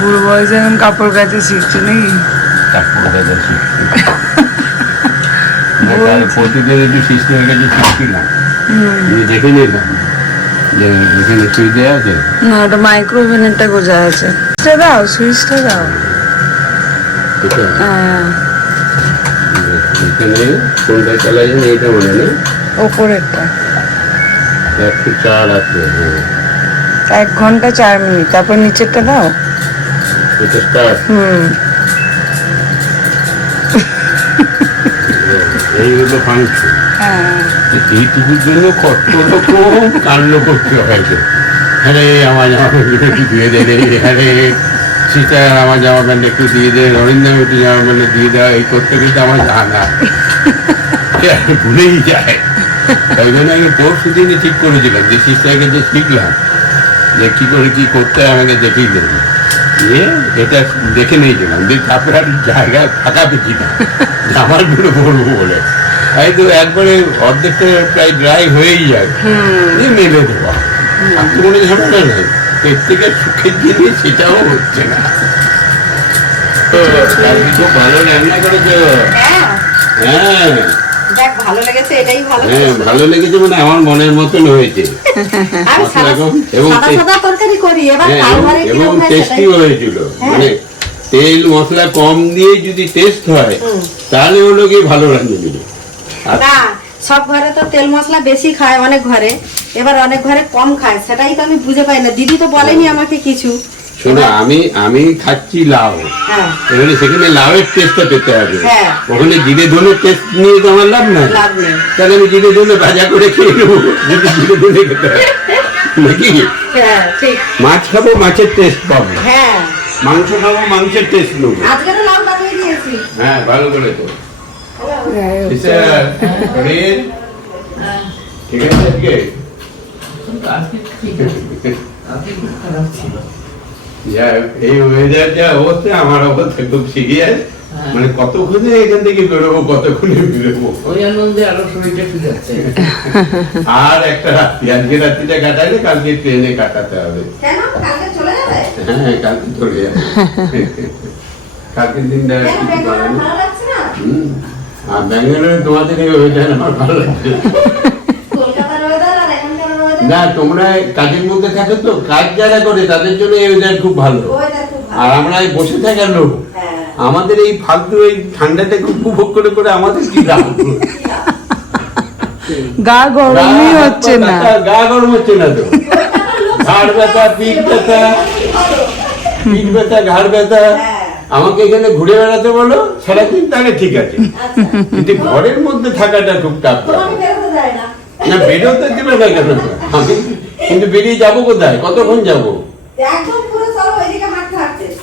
বুড়ো বয়সে এখন কাপড় কাচা শিখছো নাকি? কাপড় কাচা শিখছি, প্রতিদিন একটু সৃষ্টি হয়ে গেছে, শিখছি না। দেখে নিলাম যে এখানে সুইচ দেওয়া আছে না, ওটা মাইক্রো ওভেনেরটা গোজা আছে। দাও সুইচটা দাও। হ্যাঁ, এখানে কোনটা চালাই যাবে এটা মনে নেই, ওপরেরটা 104 আছে। 1 ঘন্টা 4 মিনিট, তারপর নিচেরটা দাও। এটা স্টার্ট, এই হলো ফাংশন। হ্যাঁ, এইটুকুর জন্য কত রকম কাণ্ড করতে হয়েছে। আরে আমার জামা প্যান্ট একটু দিয়ে দে রে, আরে সীতা আমার জামা প্যান্ট একটু দিয়ে দে, রবীন্দ্র একটু জামা প্যান্ট দিয়ে দেওয়া, এই করতে কিন্তু আমার জানা ভুলেই যায়। তাই জন্য আমি পরশু দিনে ঠিক করেছিলাম যে সিস্টারকে যে শিখলাম যে কী করে কী করতে হয় আমাকে দেখেই দেবে, এটা দেখে নিয়েছিলাম যে তারপরে আর জায়গা ফাঁকা পেছি না জামাগুলো পরবো বলে। তাই তো একবারে অর্ধেকটা প্রায় ড্রাই হয়েই যায়, মেলে দেওয়া আর তো কোনো ঝামেলা নেই। এর থেকে সুখের জিনিস সেটাও হচ্ছে না। তো খুব ভালো রান্না করেছো। হ্যাঁ ভালো লেগেছে, এটাই ভালো। হ্যাঁ ভালো লেগেছে, মানে আমার মনের মতন হয়েছে এবং টেস্টিও হয়েছিল। মানে তেল মশলা কম দিয়ে যদি টেস্ট হয় তাহলে হলো কি ভালো রাঁধুনি। না, সব ঘরে তো তেল মশলা বেশি খায়, অনেক ঘরে, এবার অনেক ঘরে কম খায়, সেটাই তো আমি বুঝে পাই না। দিদি তো বলেনি আমাকে কিছু। শোনো, আমি খাচ্ছি লাউ, এবারে সেখানে লাউয়ের টেস্টটা পেতে হবে। ওখানে জিরে ধনের টেস্ট নিয়ে তো আমার লাভ নাই, তাহলে আমি জিরে ধনে ভাজা করে খেয়ে নেবো, যদি জিরে ধনে খেতে হয় নাকি। মাছ খাবো, মাছের টেস্ট পাবো, মাংস খাবো, মাংসের টেস্ট নেবো। হ্যাঁ ভালো করে তো ঠিক আছে। এই ওয়েদার যা অবস্থা, আমার অবস্থা খুব সিরিয়াস। মানে কতক্ষণে এখান থেকে বেরোবো, কতক্ষণে বেরোবো, ওই আনন্দে আরো শরীরটা ঠিক আছে। আর একটা রাত্রি, আজকে রাত্রিটা কাটালে কালকে ট্রেনে কাটাতে হবে। কেন কালকে চলে যাবে? হ্যাঁ কালকে চলে যাবে। কালকের দিনটা ভালো লাগছে না? আর ব্যাঙ্গালোরে তোমাদের এই ওয়েদার আমার ভালো লাগছে না। তোমরা কাজের মধ্যে থাকো তো, কাজ যারা করে তাদের জন্য এই ওয়েদার খুব ভালো, আর আমরা বসে থাকার লোক, আমাদের এই ফালতু এই ঠান্ডাটা খুব উপভোগ করে করে আমাদের কি লাভ? গা গরমই হচ্ছে না, গা গরম হচ্ছে না তো, ঘাড় ব্যথা, পিঠ ব্যথা, পিঠ ব্যথা, ঘাড় ব্যথা। আমাকে এখানে ঘুরে বেড়াতে বলো সারাদিন, তাহলে ঠিক আছে, কিন্তু ঘরের মধ্যে থাকাটা খুব টাফ। না বেরোতে দেবে না কেন? আমি কিন্তু বেরিয়ে যাবো কোথায়, কতক্ষণ যাবো?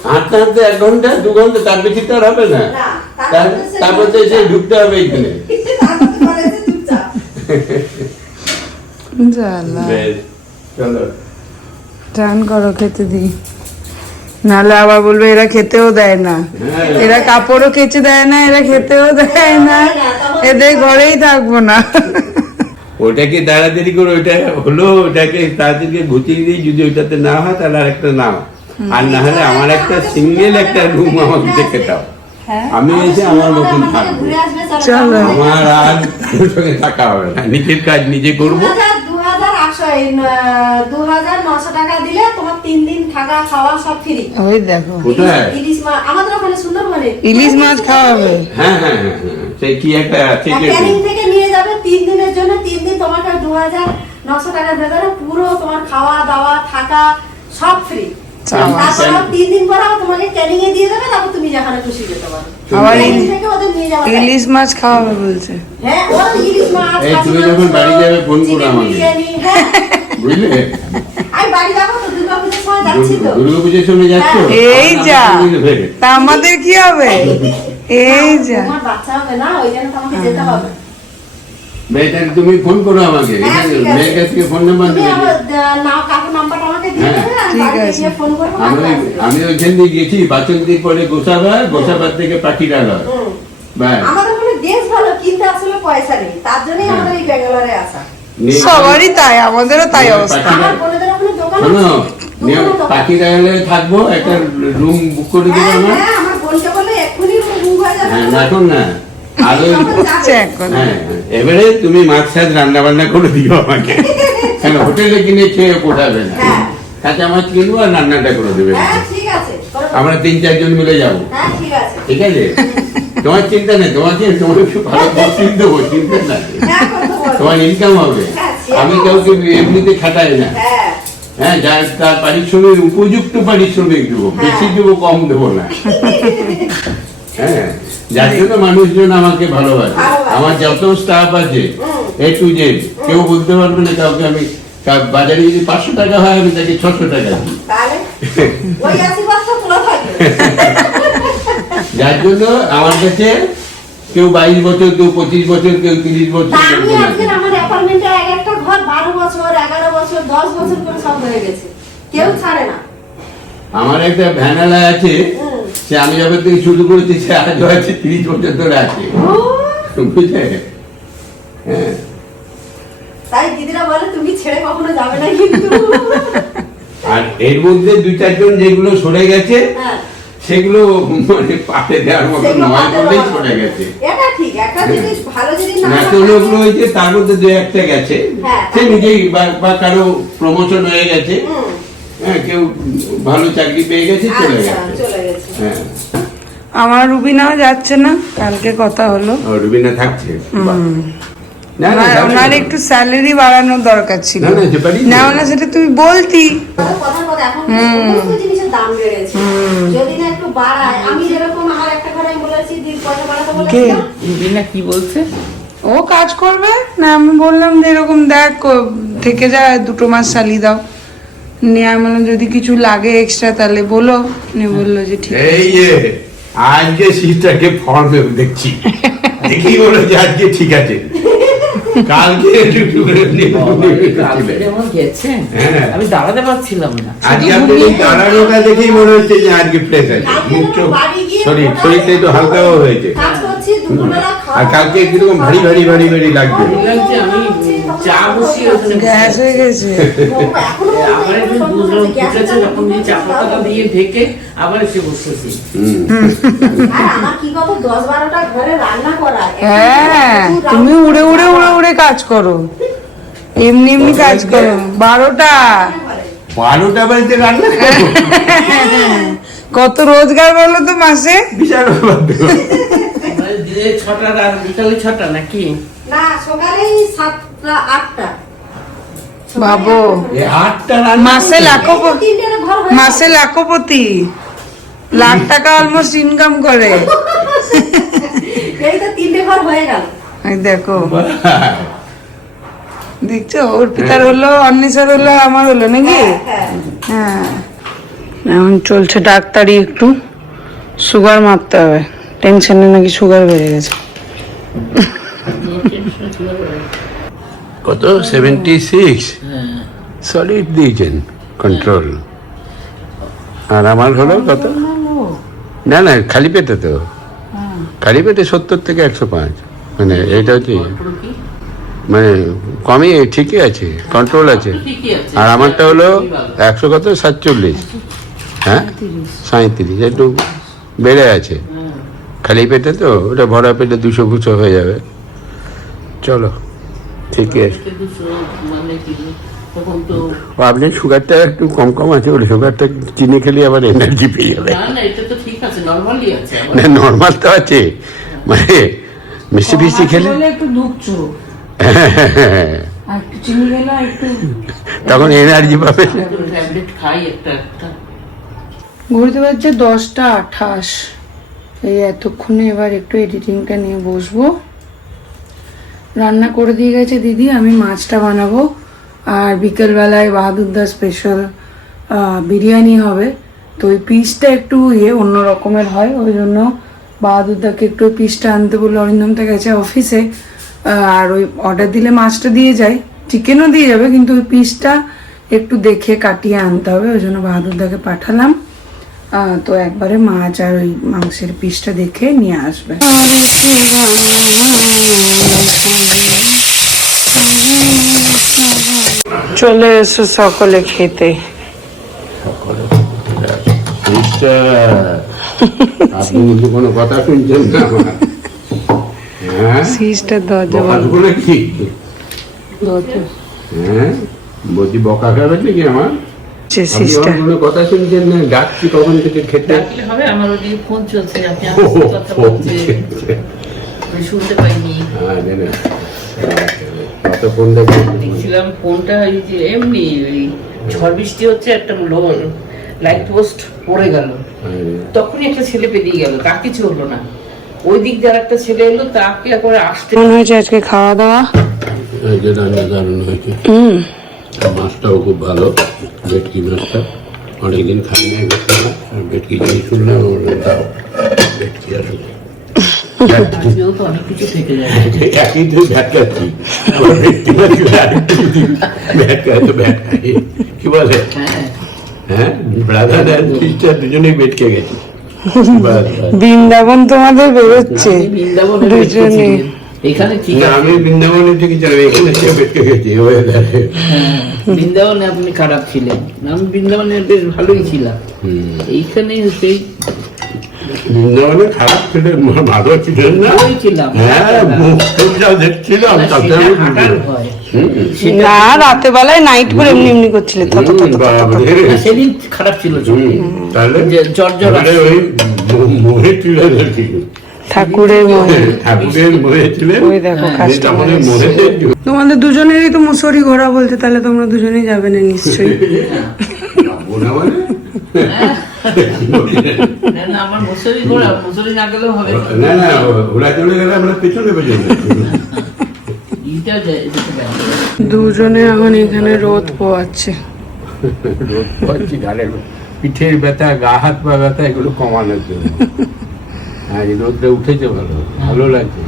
হাঁটতে হাঁটতে 1 ঘন্টা 2 ঘন্টা, তার বেশি তো আর হবে না। তারপর তো এসে ঢুকতে হবে এখানে। চলো টান করো, খেতে দিই, নাহলে আবার বলবে এরা খেতেও দেয় না, এরা কাপড়ও কেচে দেয় না, এরা খেতেও দেয় না, এদের ঘরেই থাকবো না। ওটাকে তাড়াতাড়ি করে, ওইটা হলো ওটাকে তাড়াতাড়ি গুছিয়ে দিই, যদি ওইটাতে না হয় তাহলে আরেকটা নাও, আর না হলে আমার একটা সিঙ্গেল একটা রুম আমাকে দেখে দাও, আমি এসে আমার মতন থাকবো। চলো, আমার আর সঙ্গে থাকা হবে না, নিজের কাজ নিজে করবো। 2900 টাকা দিলে তোমার 3 দিন থাকা খাওয়া সব ফ্রি। ওই দেখো ইলিশ মাছ আমাদের ওখানে সুন্দরবনে ইলিশ মাছ খাওয়াবে। হ্যাঁ হ্যাঁ হ্যাঁ, সেই কি একটা ক্যানিং থেকে নিয়ে যাবে 3 দিনের জন্য, 3 দিন তোমাকে 2900 টাকা ভেতরে পুরো তোমার খাওয়া দাওয়া থাকা সব ফ্রি। তারপর 3 দিন পর তোমাকে ক্যানিং এ দিয়ে দেবে, তারপর তুমি যেখানে খুশি যেতে পারো। আবার ওদের নিয়ে যাওয়া ইলিশ মাছ খাওয়াবে বলছে। হ্যাঁ, ওরা ইলিশ মাছ, এই তুমি যখন বাড়ি যাবে ফোন করো আমাকে, বুঝলে? আমি বাড়ি যাবো তো, দুর্গাপূজার সময় যাচ্ছি তো। দুর্গাপূজার সময় যাচ্ছ? এই যা, তা আমাদের কি হবে? এই যা, আমার বাচ্চা হবে না, ওই জন্য তোমাকে যেতে হবে। মেয়েটাকে তুমি ফোন করো আমাকে, মেয়ের কাছ থেকে ফোন নাম্বার দেবে। আমি ওইখান দিয়ে গেছি, বাচন্তির পরে গোসাবার থেকে পাখিরালয়। আমাদের দেশ ভালো, কিন্তু আসলে পয়সা নেই, তার জন্যই আমাদের এই ব্যাঙ্গালোরে আসা। সবারই তাই, আমাদেরও তাই অবস্থা। আমার বোনেদের ওখানে দোকান শোনো, আছে। দোকানে দোকান। পাখিরা হলে থাকবো, একটা রুম বুক করে দিবে হ্যাঁ, আমার। হ্যাঁ, আমার বোনকে বললে এক্ষুনি বুক হয়ে যাবে। হ্যাঁ, না, এখন না, আরো হচ্ছে এখন। হ্যাঁ, এবারে তুমি মাছ সাথে রান্না বান্না করে দিও আমাকে, কেন হোটেলে কিনে খেয়ে পোষাবে না, হ্যাঁ। কাঁচা মাছ কিনবো আর রান্নাটা করে দেবে। হ্যাঁ, ঠিক আছে। করো। আমরা 3-4 জন মিলে যাবো, হ্যাঁ, ঠিক আছে। ঠিক আছে? তোমার চিন্তা নেই, তোমাকে তোমার একটু ভালো পছন্দ দেবো, চিন্তা নাই, হ্যাঁ, করতে বলো। তোমার ইনকাম হবে। হ্যাঁ, সে আমি তো কাউকে এমনিতে খাটাই না। হ্যাঁ। হ্যাঁ, যার তার পারিশ্রমিক উপযুক্ত পারিশ্রমিক দেবো, বেশি দেবো, কম দেবো না। হ্যাঁ, যার জন্য মানুষজন আমাকে ভালোবাসে। আমার যত স্টাফ আছে A to Z, কেউ বলতে পারবে না কাউকে আমি বাজারে যদি 500 টাকা হয় আমি তাকে 600 টাকা দিই। তাহলে ওই আশীর্বাদ তো তোলা থাকে। যার জন্য আমার কাছে কেউ 22 বছর, কেউ 25 বছর, কেউ 30 বছর। তা আমি একদিন আমার অ্যাপার্টমেন্টে এক একটা ঘর 12 বছর, 11 বছর, 10 বছর করে সব হয়ে গেছে। কেউ ছাড়ে না। আমার একটা ভ্যানালা আছে, হুম। সে আমি যখন থেকে শুরু করেছি সে আজও আছে, 30 বছর ধরে আছে, ও, বুঝলে? হ্যাঁ, তাই দিদিরা বলে তুমি ছেড়ে কখনো যাবে না কিন্তু। আর এর মধ্যে 2-4 জন যেগুলো সরে গেছে হ্যাঁ, সেগুলো মানে পাতে দেওয়ার মতো সেগুলো নয় পাতে বলেই দেওয়ার সরে মতো। গেছে। এটা ঠিক, একটা জিনিস ভালো জিনিস না এত হয় লোক তাকে- রয়েছে, তার মধ্যে 2-1টা গেছে, হ্যাঁ, সে নিজেই বা কারো প্রমোশন হয়ে গেছে, হুম, হ্যাঁ, কেউ ভালো চাকরি পেয়ে গেছে, চলে আচ্ছা, গেছে। চলে গেছে। হ্যাঁ, আমার রুবিনাও যাচ্ছে না, কালকে কথা হলো। ও রুবিনা থাকছে। বাহ। না, না, যাবে ওনার না। একটু স্যালারি বাড়ানোর দরকার ছিল। না, না, যে পারি। না, না, সেটা তুমি বলতি। কথার কথা এখন সমস্ত জিনিসের দাম বেড়েছে। যদি না একটু বাড়ায়, আমি যেরকম আমার একটা ঘরে আমি বলেছি দিন পয়সা বাড়াতে বলেছিলাম। রুবিনা কি বলছে? ও কাজ করবে না, আমি বললাম যে এরকম দেখ থেকে যায় 2 মাস চালিয়ে দাও। নিয়ে আমি বললাম যদি কিছু লাগে এক্সট্রা তাহলে বলো। নিয়ে বললো যে ঠিক আছে। এই যে আজকে সিস্টারকে ফর্মে দেখছি, দেখি বলো যে আজকে ঠিক আছে, কালকে একটু করে কালকে যেমন গেছে, হ্যাঁ। আমি দাঁড়াতে পারছিলাম না। আজকে আপনি এই দাঁড়ানোটা দেখেই মনে হচ্ছে যে আজকে ফ্রেশ আছে, মুখ চোখ শরীরটা একটু হালকাও হয়েছে, কাজ করছি, দুপুরবেলা খাওয়া আর কালকে কিরকম ভারী ভারী ভারী ভারী লাগবে। ভালো লাগছে, আমি চা বসিয়ে ওখানে বসে গ্যাস হয়ে গেছে। এখনো আবার একটু বুঝলাম ফুটেছে, তখন দিয়ে চা পাতা দিয়ে ঢেকে আবার এসে বসেছি। হুম। আর আমার কি কত 10-12টা ঘরে রান্না করা। হ্যাঁ, তুমি উড়ে উড়ে উড়ে উড়ে কাজ করো, এমনি এমনি কাজ করো। 12টা 12টা বাড়িতে রান্না করবো? কত রোজগার বলো তো মাসে? বিশাল ব্যাপার তো। মানে দিনে 6টা আর বিকালে 6টা নাকি? না, সকালেই 7টা 8টা। বাবু, এই 8টা রান্না মাসে করতে? লাখপতি, তিনটের ঘর হয়ে মাসে লাখপতি, লাখ টাকা অলমোস্ট ইনকাম করে। এই তো 3টে ঘর হয়ে গেল। এই দেখো, দেখছো ওর পিতার হলো, অন্বেষার হলো, আমার হলো নাকি? হ্যাঁ, হ্যাঁ, এখন চলছে ডাক্তারি, একটু সুগার মাপতে হবে, টেনশনে নাকি সুগার বেড়ে গেছে। কত 76 সলিড দিয়েছেন কন্ট্রোল, আর আমার হলো কত? না না, খালি পেটে তো, খালি পেটে 70 থেকে 105, মানে এটা হচ্ছে মানে কমই, ঠিকই আছে, কন্ট্রোল আছে। ঠিকই আছে। আর আমারটা হলো 100 কত 47, হ্যাঁ 37, একটু বেড়ে আছে, খালি পেটে তো, ওটা ভরা পেটে 200 হয়ে যাবে। চলো, ঠিকই আছে। মানে কি তখন তো ও, আপনার সুগারটা একটু কম কম আছে বলে, সুগারটা চিনি খেলে আবার এনার্জি পেয়ে যাবে। না না, এটা তো ঠিক আছে, নরমালি আছে। না, নর্মাল তো আছে, মানে মিষ্টি ফিষ্টি খেলে একটু দুঃখছো, আর একটু চিনি গেলে একটু তখন এনার্জি পাবে। ট্যাবলেট খাই একটা একটা। ঘুরতে পারছে 10টা 28। এই এতক্ষণে এবার একটু এডিটিংটা নিয়ে বসবো। রান্না করে দিয়ে গেছে দিদি, আমি মাছটা বানাবো, আর বিকেলবেলায় বাহাদুরদা স্পেশাল বিরিয়ানি হবে। তো ওই পিসটা একটু অন্য রকমের হয়, ওই জন্য বাহাদুরদাকে একটু পিসটা আনতে বলে অরিন্দমটা গেছে অফিসে। আর ওই অর্ডার দিলে মাছটা দিয়ে যায়, চিকেনও দিয়ে যাবে, কিন্তু ওই পিসটা একটু দেখে কাটিয়ে আনতে হবে, ওই জন্য বাহাদুরদাকে পাঠালাম। তো একবারে মাছ আর ওই মাংসের পিসটা দেখে নিয়ে আসবে। চলে এসো সকলে খেতে। আপনি কিন্তু কোনো কথা শুনছেন না আমার। হ্যাঁ সিস্টার দরজা বলে কি হ্যাঁ বলছি বকা খাবে নাকি আমার? আপনি আমার কোনো কথা শুনছেন না? ডাকছি কখন থেকে খেতে। ডাকলে হবে, আমার ওদিকে ফোন চলছে, আপনি আমার সাথে কথা বলছেন, আমি শুনতে পাইনি। হ্যাঁ জানেন কত ফোন দেখছিলাম ফোনটা এই যে এমনি ওই ঝড় বৃষ্টি হচ্ছে, একটা লাইট পোস্ট পড়ে গেল, তখনই একটা ছেলে পেরিয়ে গেল, তার কিছু হলো না। ওই দিক যার একটা ছেলে এলো, তাকে করে আসতে কেমন হয়েছে আজকে খাওয়া দাওয়া? দারুণ হয়েছে। মাছটাও খুব ভালো, ভেটকি মাছটা অনেকদিন খাই না, ভেটকি জিনিস শুনলাম ভেটকি আসলে আজকেও তো অনেক কিছু থেকে যায়। একই তো ভ্যাটকাচ্ছি, আবার ভেটকি মাছ ভ্যাটকাই কি বলে? হ্যাঁ ব্রাদার আর সিস্টার দুজনেই ভেটকে গেছি। বৃন্দাবন তোমাদের বেরোচ্ছে দুজনে। এখানে ঠিক না, আমি বৃন্দাবনে ঠিকই জানি, এখানে সে ভেটকে গেছি। বৃন্দাবনে আপনি খারাপ ছিলেন, আমি বৃন্দাবনে বেশ ভালোই ছিলাম। এইখানে সেই বৃন্দাবনে খারাপ ছিলেন, ভালো ছিলেন না? ভালোই ছিলাম। হ্যাঁ মুখ যা দেখছিলাম তাতে আমি না, রাতে বেলায় নাইট করে এমনি এমনি করছিলে। সেদিন খারাপ ছিল, তাহলে জ্বর জ্বর ওই মোহে ছিলেন আর কি, ঠাকুরের ঠাকুরের মোহে ছিলেন। ওই দেখো আমাদের মোহে তোমাদের দুজনেরই তো মুসরি ঘোরা বলতে, তাহলে তোমরা দুজনেই যাবে না নিশ্চয়ই। বোনা মানে আমার মুসুরি ঘোরা, মুসুরি না গেলেও হবে। না না ওরা চলে গেলে আমরা পেছনে পেছনে দুজনে এখন এখানে রোদ পোয়াচ্ছে। রোদ পাচ্ছি, ঘাড়ের পিঠের ব্যথা, গা হাত পা ব্যথা এগুলো কমানোর জন্য। হ্যাঁ রোদটা উঠেছে, ভালো ভালো লাগছে।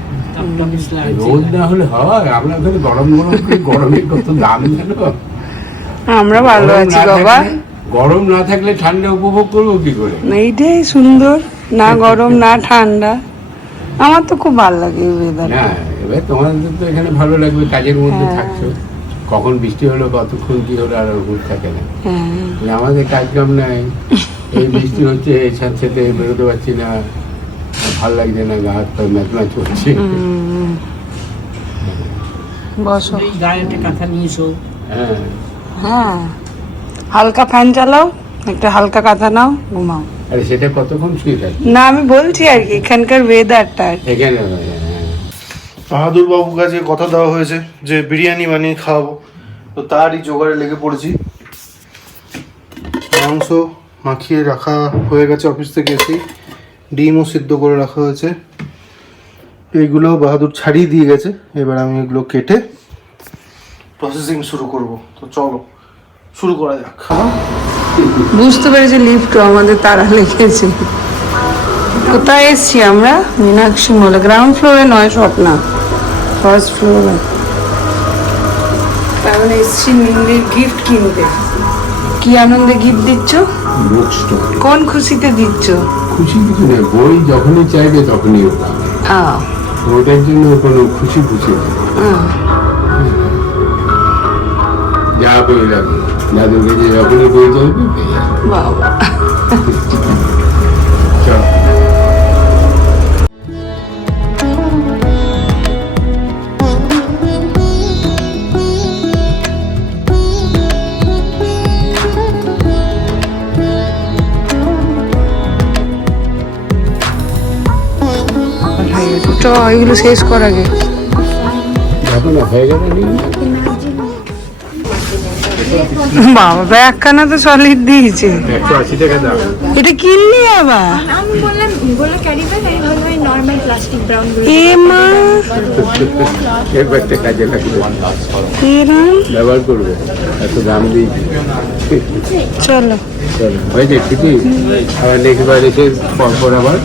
রোদ না হলে হয়, আমরা ওখানে গরম গরম করে, গরমের কত দাম জানো। আমরা ভালো আছি বাবা। গরম না থাকলে ঠান্ডা উপভোগ করবো কি করে? এইটাই সুন্দর, না গরম না ঠান্ডা। আমার তো খুব ভালো লাগে এই ওয়েদার। না এবার তোমাদের তো এখানে ভালো লাগবে, কাজের মধ্যে থাকছো, কখন বৃষ্টি হলো কতক্ষণ কি হলো আর হুঁশ থাকে না। আমাদের কাজ কাম নাই, এই বৃষ্টি হচ্ছে সাথে বেরোতে পারছি না, ভাল লাগছে না, গা হাত পায়ে ম্যাচ ম্যাচ করছে। বসো, গায়ে একটা কাঁথা নিয়ে এসো। হ্যাঁ হ্যাঁ হালকা ফ্যান চালাও, একটা হালকা কাঁথা নাও, ঘুমাও। আরে সেটা কতক্ষণ শুয়ে থাকে? না আমি বলছি আর কি এখানকার ওয়েদারটা। এখানে বাহাদুর বাবুর কাছে কথা দেওয়া হয়েছে যে বিরিয়ানি বানিয়ে খাওয়াবো, তো তারই জোগাড়ে লেগে পড়েছি। মাংস মাখিয়ে রাখা হয়ে গেছে অফিস থেকে এসেই, ডিমও সিদ্ধ করে রাখা হয়েছে। এইগুলো বাহাদুর ছাড়িয়ে দিয়ে গেছে, এবার আমি এগুলো কেটে প্রসেসিং শুরু করব। তো চলো শুরু করা যাক। বুঝতে পেরেছি লিফটও আমাদের তারা লেগেছে। কোথায় এসছি আমরা? মীনাক্ষী মলে, গ্রাউন্ড ফ্লোরে নয় স্বপ্না, ফার্স্ট ফ্লোরে। কারণ এসছি মিন্দির গিফট কিনতে। কি আনন্দে গিফট দিচ্ছ? Book store. কোন খুশিতে দিচ্ছ? খুশি কিছু নেই, বই যখনই চাইবে তখনই ওটা, ওটার জন্য কোনো খুশি খুশি নেই। যা পেয়ে যাবে, যাদের কাছে যখনই বই চাইবে পেয়ে যাবে। বাবা চল। এগুলো শেষ কর আগে। দেখো না হয়ে গেল নি? বাবা ব্যাগখানা তো সলিড দিয়েছে। 180 টাকা দাম। এটা কিনলি আবার? আমি বললাম ক্যারি ব্যাগ, আমি ভাবলাম নর্মাল প্লাস্টিক ব্রাউন এ মা, একবারটা কাজে লাগবে, এরম ব্যবহার করবে, এত দাম দিয়েছি। চলো চলো হয়েছে ঠিকই, আবার নেক্সট বার এসে পর আবার।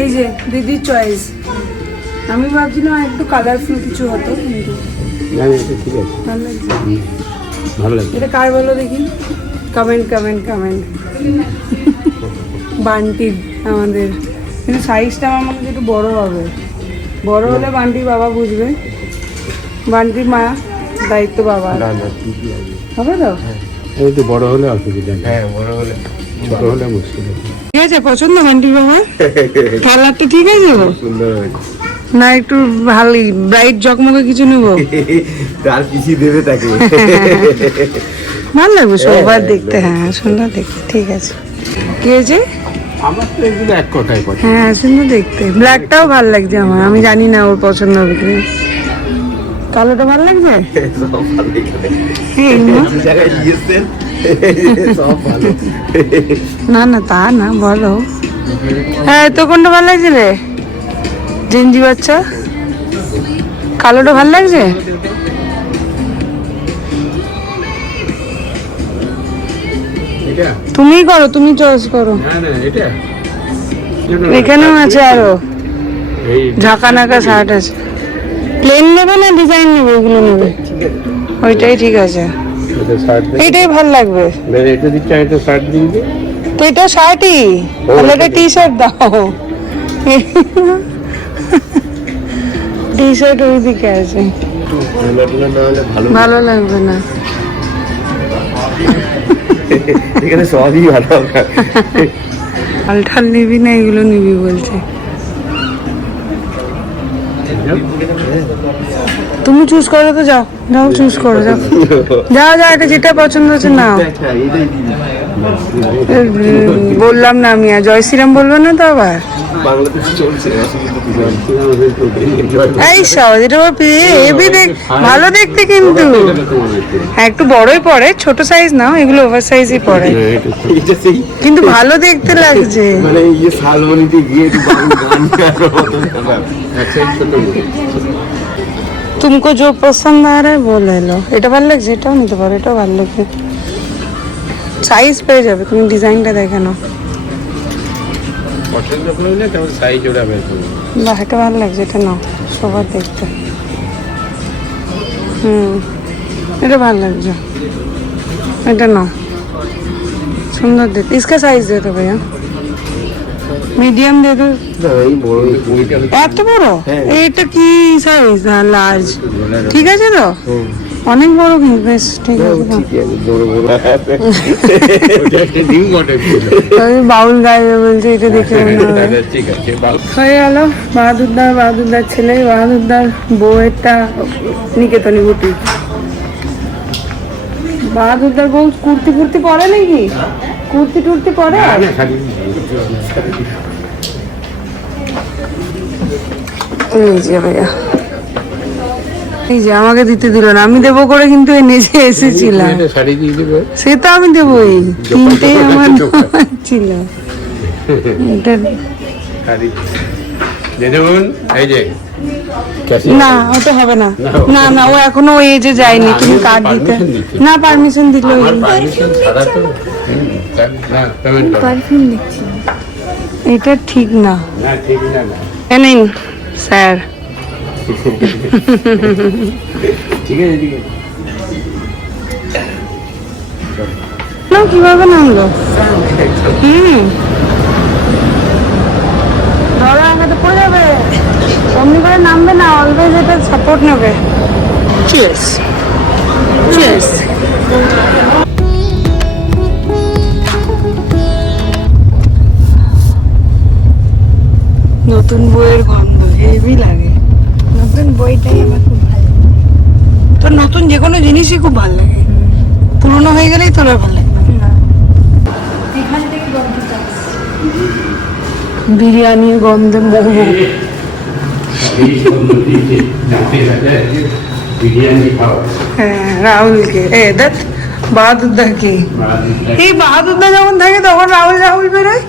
এই যে দিদির চয়েস। আমি ভাবছিলাম একটু কালারফুল কিছু হতো, কিন্তু না এটা ঠিক আছে, ভালো লাগছে। ভালো লাগছে। এটা কার বলো দেখি? Comment comment comment. বান্টির আমাদের, কিন্তু সাইজটা আমার মনে হচ্ছে একটু বড় হবে। বড় হলে বান্টির বাবা বুঝবে। বান্টির মা দায়িত্ব বাবা না না ঠিকই আছে। হবে তো? এই তো বড় হলে অসুবিধা নেই। হ্যাঁ বড় হলে, ছোট হলে মুশকিল আছে। ঠিক আছে, পছন্দ বান্টির বাবা? কালারটা ঠিক আছে গো? সুন্দর হয়েছে। না একটু ভালোই ব্রাইট জকমকে কিছু নেবো? তার কিছু দেবে তাকে। ভালো লাগবে সবার দেখতে, হ্যাঁ সুন্দর দেখতে। ঠিক আছে, কি হয়েছে? আমার তো এগুলো এক কথাই পছন্দ। হ্যাঁ সুন্দর দেখতে, ব্ল্যাকটাও ভালো লাগছে আমার, আমি জানি না ওর পছন্দ হবে কি না। কালোটা ভালো লাগছে? এই না? না না তা না, বলো। হ্যাঁ তো কোনটা ভালো লাগছে রে জেনজি বাচ্চা? কালোটা ভালো লাগছে? এটা তুমি করো, তুমি চয়েস করো। না না এটা এখানেও আছে আরো এই ঝাঁকা নাকা শার্ট আছে। প্লেন নেবে না ডিজাইন নেবে? ওগুলো নেবে, ওইটাই ঠিক আছে, এটা শার্ট দেখ। এইটাই ভালো লাগবে। এটা দিচ্ছি, এটা শার্ট দিয়ে দিই। তো এটা শার্টই, তাহলে এটা টি শার্ট দাও। টি শার্ট ওইদিকে আছে, ভালো লাগবে না। এখানে সবই ভালো। পাল্টাল নিবি না, এগুলো নিবি বলছে। তুমি চুজ করো তো, যাও যাও চুজ করো, যাও যাও যাও, এটা যেটা পছন্দ হচ্ছে নাও। বললাম না আমি, আর জয় শ্রীরাম বলবে না তো আবার। এই সহজ, এটা হেভি ভালো দেখতে কিন্তু। হ্যাঁ একটু বড়ই পড়ে, ছোট সাইজ নাও, এগুলো ওভার সাইজই পড়ে, কিন্তু ভালো দেখতে লাগছে। মানে ইয়ে শালমনিতে গিয়ে একটু গান গান तुमको जो पसंद आ रहा है वो ले लो। এটা ভালো লাগছে, এটাও নিতে পারো, এটাও ভালো লাগছে। সাইজ পেয়ে যাবে, তুমি ডিজাইনটা দেখে নাও। পছন্দ করলে কেমন সাইজ ওটা বের করবে। বাহ এটা ভালো লাগছে, এটা নাও, সবার দেখতে। এটা ভালো লাগছে, এটা নাও, সুন্দর দেখতে। इसका साइज दे दो भैया, মিডিয়াম দে দো। এই বড় ওইটা এত বড়? এটা কি সাইজ? লার্জ ঠিক আছে তো? অনেক বড় কিন্তু, বেশ ঠিক আছে তো। বড় বড় ওটা একটা নিউ মডেল ছিল। আমি বাউল গাইবে বলছে, এটা দেখে মনে হয়। ঠিক আছে বাল হয়ে গেল বাহাদুরদার ছেলে, বাহাদুরদার বউয়েরটা নিকেতনী বুটি। বাহাদুরদার বউ কুর্তি ফুর্তি পরে নাকি? কুর্তি টুর্তি পরে? এই যে ভাইয়া, এই যে আমাকে দিতে দিল না, আমি দেবো করে কিন্তু নিজে এসেছিলাম। শাড়ি দিয়ে দেবে। সে তো আমি দেবোই, তিনটেই আমার ছিল। এটা শাড়ি দিয়ে দেবুন। এই যে না ওটা হবে না, না না ও এখনো ওই এজে যায়নি, তুমি কার্ড দিতে না, পারমিশন দিল। পারমিশন ছাড়া তো না পেমেন্ট পারফিউম দিচ্ছি, এটা ঠিক না। না ঠিক না না এ নিন স্যার। ঠিক আছে ঠিক আছে। না কিভাবে নামলো? ধরো আগে পড়ে যাবে, অমনি করে নামবে না, অলওয়েজ এটা সাপোর্ট নেবে। Cheers cheers. নতুন বইয়ের গন্ধ হেভি লাগে। নতুন বইটাই আমার খুব ভালো লাগে। তোর নতুন যে কোনো জিনিসই খুব ভালো লাগে, পুরনো হয়ে গেলেই তোর আর ভালো লাগে না। এখান থেকে গন্ধটা আসছে। বিরিয়ানির গন্ধে মোমো। বিরিয়ানি খাওয়া হ্যাঁ রাহুলকে, এ দেখ বাহাদুরদাকে। এই বাহাদুরদা যখন থাকে তখন রাহুল রাহুল বেরোয়,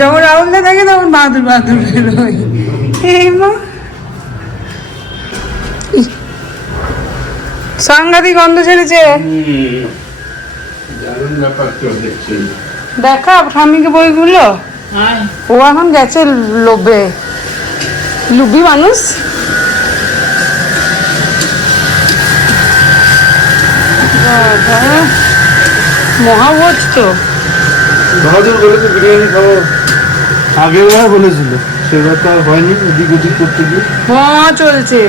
যখন রাহুলদা থাকে তখন বাহাদুর বাহাদুর বেরোয়। এই মা সাংঘাতিক গন্ধ ছেড়েছে। দারুণ ব্যাপার তো দেখছি। দেখা স্বামীকে বইগুলো, ও এখন গেছে লোভে, লুবি মানুষ। বাবা, মহাভোজ তো। বাহাদুর বলেছে বিরিয়ানি খাবো, আগের বার বলেছিল, সেবার তো আর হয়নি, ওদিক ওদিক করতে গিয়ে। হ্যাঁ চলছে,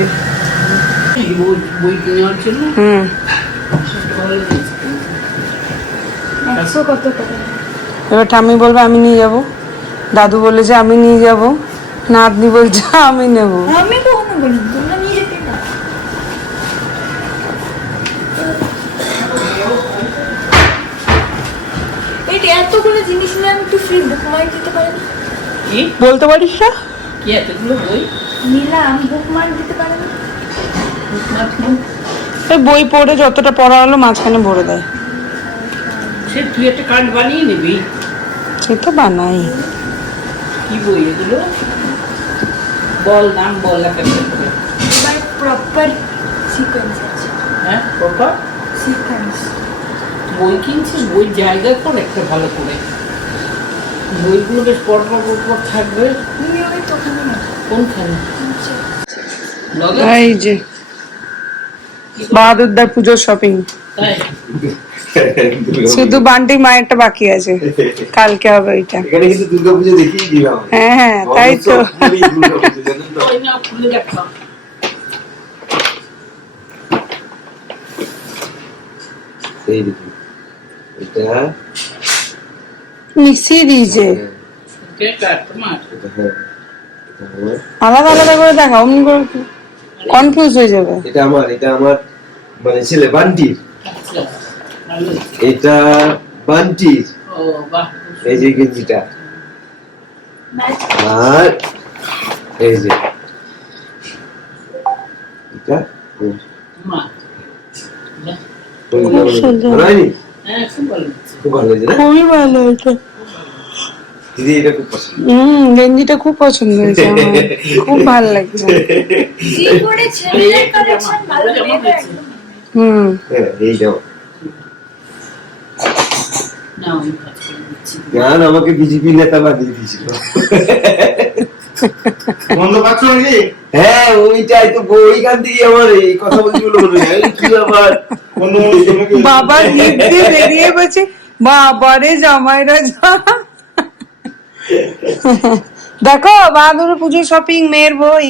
এই বই নেওয়ার জন্য হুম ভালো লেগেছে। 100 কত করে? এবার ঠাম্মি বলবে আমি নিয়ে যাব, দাদু বলেছে আমি নিয়ে যাব, নাতনি বলছে আমি নেব। আমি কখনো বলিনি, তোমরা নিয়ে যেতে না। এই এতগুলো জিনিস নিয়ে আমি একটু ফ্রি বুকমার্ক দিতে পারি না? কি বলতে পারিস না? কি এতগুলো বই? নিলাম, বুকমার্ক দিতে পারি না? এই বই পড়ে যতটা পড়া হলো মাঝখানে ভরে দেয়। সে তুই একটা কার্ড বানিয়ে নিবি। সে তো বানাই। কি বই এগুলো? বল নাম বল একটা করে। এবার প্রপার সিকোয়েন্স আছে। হ্যাঁ প্রপার সিকোয়েন্স। বই কিনছিস, বই জায়গা কর একটা ভালো করে। বইগুলো বেশ পরপর পরপর থাকবে। তুমি ওই দোকানে না। কোনখানে? লগে? এই যে বাহাদুরদার পুজোর শপিং, তাই শুধু বান্টি মায়েরটা বাকি আছে, কালকে হবে ওইটা। এখানে কিন্তু দুর্গাপুজো দেখিয়ে দিলাম। হ্যাঁ হ্যাঁ তাই তো। দুর্গাপুজো জানেন তো? ওই না খুলে দেখা। এই দেখুন, এটা মিশিয়ে দিয়েছে, কে কাট তোমার? এটা হ্যাঁ, এটা আমার, আলাদা আলাদা করে দেখা, অমনি করে কনফিউজ হয়ে যাবে। এটা আমার মানে ছেলে বান্টির, আচ্ছা ভালো। এটা বান্টির, ও বাহ। এই যে গেঞ্জিটা, ম্যাচ আর এই যে এটা ওর। মা ওইগুলো খুব সুন্দর। ভালো হয়নি? হ্যাঁ খুব ভালো লাগছে। খুব ভালো হয়েছে না? খুবই ভালো এটা। দিদি এটা খুব পছন্দ। গেঞ্জিটা খুব পছন্দ হয়েছে আমার, খুব ভালো লাগছে। সি করে ছেলেদের কালেকশন ভালো লাগে একদম। হ্যাঁ, এই জামা। না আমি কাজ করে দিচ্ছি। গান আমাকে বিজেপি নেতা বানিয়ে দিয়েছিল। বন্ধ পাচ্ছ নাকি? হ্যাঁ ওইটাই তো, ওইখান থেকে আমার এই কথা বলছি বলে মনে হয় কি ব্যাপার। অন্য অনুষ্ঠান নাকি? বাবা গিফট দিয়ে বেরিয়ে বলছে বাবারে জামাইরা যা। দেখো বাহাদুর পুজোর শপিং, মেয়ের বই।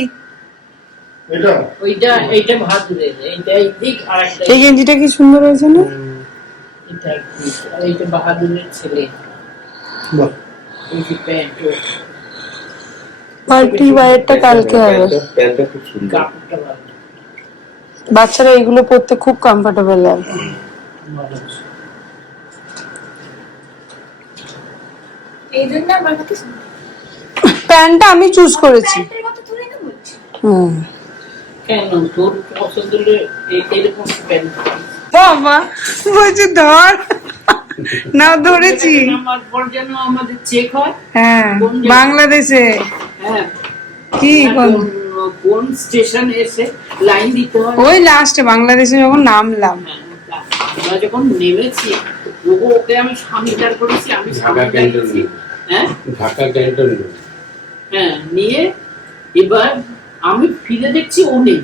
এটা এইটা বাহাদুরের, এইটা এইদিক আর একটা এই গেঞ্জিটা কি সুন্দর হয়েছে না? এটা একদিক, আর এইটা বাহাদুরের ছেলে। বাহ, এই যে প্যান্ট, পার্টি বাইরটা কালকে হবে। প্যান্টটা খুব সুন্দর। কাপড়টা ভালো বাচ্চারা এগুলো পরতে খুব কমফোর্টেবল লাগবে। ভালো আছে। এই জন্য আমার কাছে প্যান্টটা আমি চুজ করেছি। প্যান্টের কথা তুলে না বলছি। কেন তোর পছন্দ হলে এরকম প্যান্ট? বাবা বলছে ধর, না ধরেছি। আমার পর যেন আমাদের চেক হয়। হ্যাঁ বাংলাদেশে হ্যাঁ কি কোন স্টেশন এসে লাইন দিতে হয়। ওই লাস্টে বাংলাদেশে যখন নামলাম, হ্যাঁ, আমরা যখন নেমেছি ওকে আমি স্বামীদার করেছি, আমি ঢাকা স্বামীদার ক্যান্টন, করেছি। হ্যাঁ ঢাকা ক্যান্টন। হ্যাঁ নিয়ে এবার আমি ফিরে দেখছি ও নেই,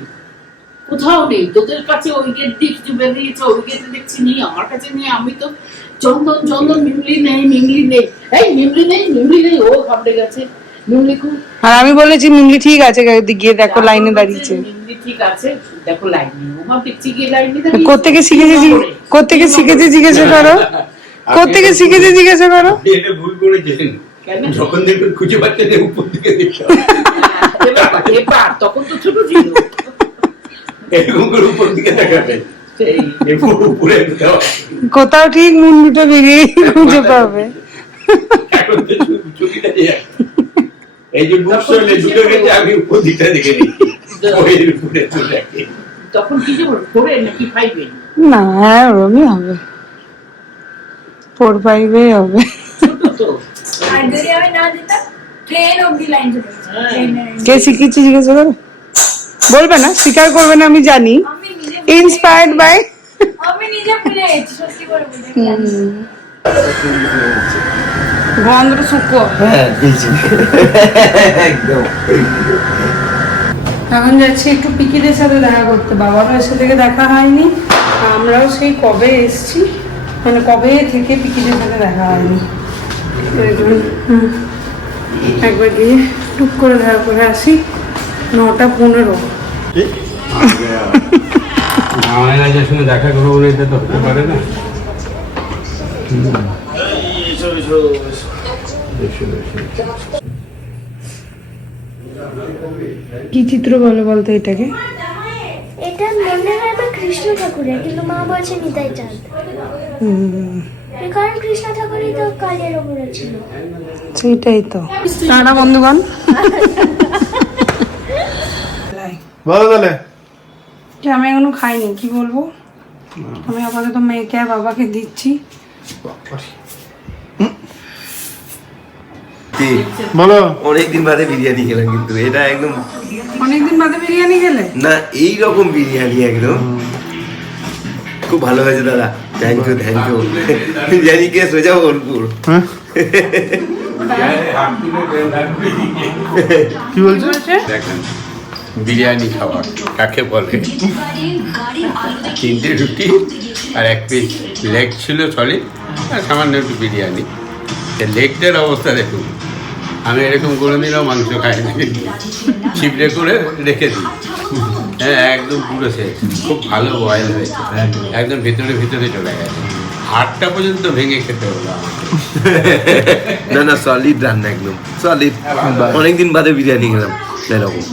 কোথাও নেই। তোদের কাছে ওই গেট দিয়ে কিছু বেরিয়েছে, ওই গেটে দেখছি নেই, আমার কাছে নেই। আমি তো চন্দন চন্দন মিমলি নেই, মিমলি নেই, এই মিমলি নেই, মিমলি নেই। ও ঘাবড়ে গেছে, মিমলি খুব। আর আমি বলেছি মিমলি ঠিক আছে, গিয়ে দেখো লাইনে দাঁড়িয়েছে। মিমলি ঠিক আছে, দেখো লাইন নেই। ওমা দেখছি গিয়ে লাইনে দাঁড়িয়ে। কোত্থেকে শিখেছে, কোত্থেকে শিখেছে জিজ্ঞাসা করো, কোত্থেকে শিখেছে জিজ্ঞাসা করো। এটা ভুল করেছেন, কেন? যখন দেখবেন খুঁজে পাচ্ছেন না, উপর দিকে দেখতে এবার তখন তো ছোট ছিল। এরকম করে উপর দিকে দেখাবেন, সেই উপরে দেওয়া। কোথাও ঠিক মুন্ডুটা বেরিয়ে খুঁজে পাবে। এখন তো চুকিটা দিয়ে এই যে বুক চলে দুটো গেছে, আমি উপর দিকটা দেখে নিচ্ছি, বইয়ের উপরে তো দেখে। তখন কি যে করে নাকি ফাইভে? না ওরমই হবে, 4-5 হবে। ছোট তো। আর যদি আমি না দিতাম ট্রেন অবধি লাইন চলে গেছে। হ্যাঁ। ট্রেনের কে শিখিয়েছে জিজ্ঞাসা করো, বলবে না, স্বীকার করবে না, আমি জানি। আমি নিজে ইন্সপায়ার্ড বাই। আমি নিজে ভুলে গেছি, সত্যি করে বলতে। গন্ধটা শুকো। হ্যাঁ দিয়েছি একদম। এখন যাচ্ছি একটু পিকিদের সাথে দেখা করতে, বাবারও এসে থেকে দেখা হয়নি, আমরাও সেই কবে এসছি, মানে কবে থেকে পিকিদের সাথে দেখা হয়নি। একবার গিয়ে টুক করে দেখা করে আসি। 9:15। আমার রাজার সঙ্গে দেখা করবো বলে এটা তো হতে পারে না। কি চিত্র বলো বলতো এটাকে? এটা মনে হয় আমার কৃষ্ণ ঠাকুরের, কিন্তু মা বলছে নিতাই চাঁদ। কারণ কৃষ্ণ ঠাকুরই তো কালের ওপরে ছিল। সেইটাই তো। টাটা বন্ধুগণ। বলো তাহলে। যে আমি এখনো খাইনি, কি বলবো? আমি আপাতত মেয়েকে আর বাবাকে দিচ্ছি। কি বলো। অনেকদিন বাদে বিরিয়ানি খেলাম, কিন্তু এটা একদম অনেকদিন বাদে বিরিয়ানি খেলে? না, এই রকম বিরিয়ানি একদম খুব ভালো হয়েছে দাদা। Thank you, thank you. Biryani কে সোজা বোলপুর। হ্যাঁ কি বলছো? দেখেন বিরিয়ানি খাবার কাকে বলে। 3টে রুটি আর 1 পিস লেগ ছিল সলিড, আর সামান্য একটু বিরিয়ানি। লেগটার অবস্থা দেখুন, আমি এরকম করে দিলেও মাংস খাই না, ছিপড়ে করে রেখে দিই। হ্যাঁ একদম পুরো শেষ, খুব ভালো বয়েল হয়েছে, একদম ভিতরে ভিতরে চলে গেছে, হাড়টা পর্যন্ত ভেঙে খেতে হলো আমাকে। না না, সলিড রান্না, একদম সলিড। অনেকদিন বাদে বিরিয়ানি খেলাম এরকম।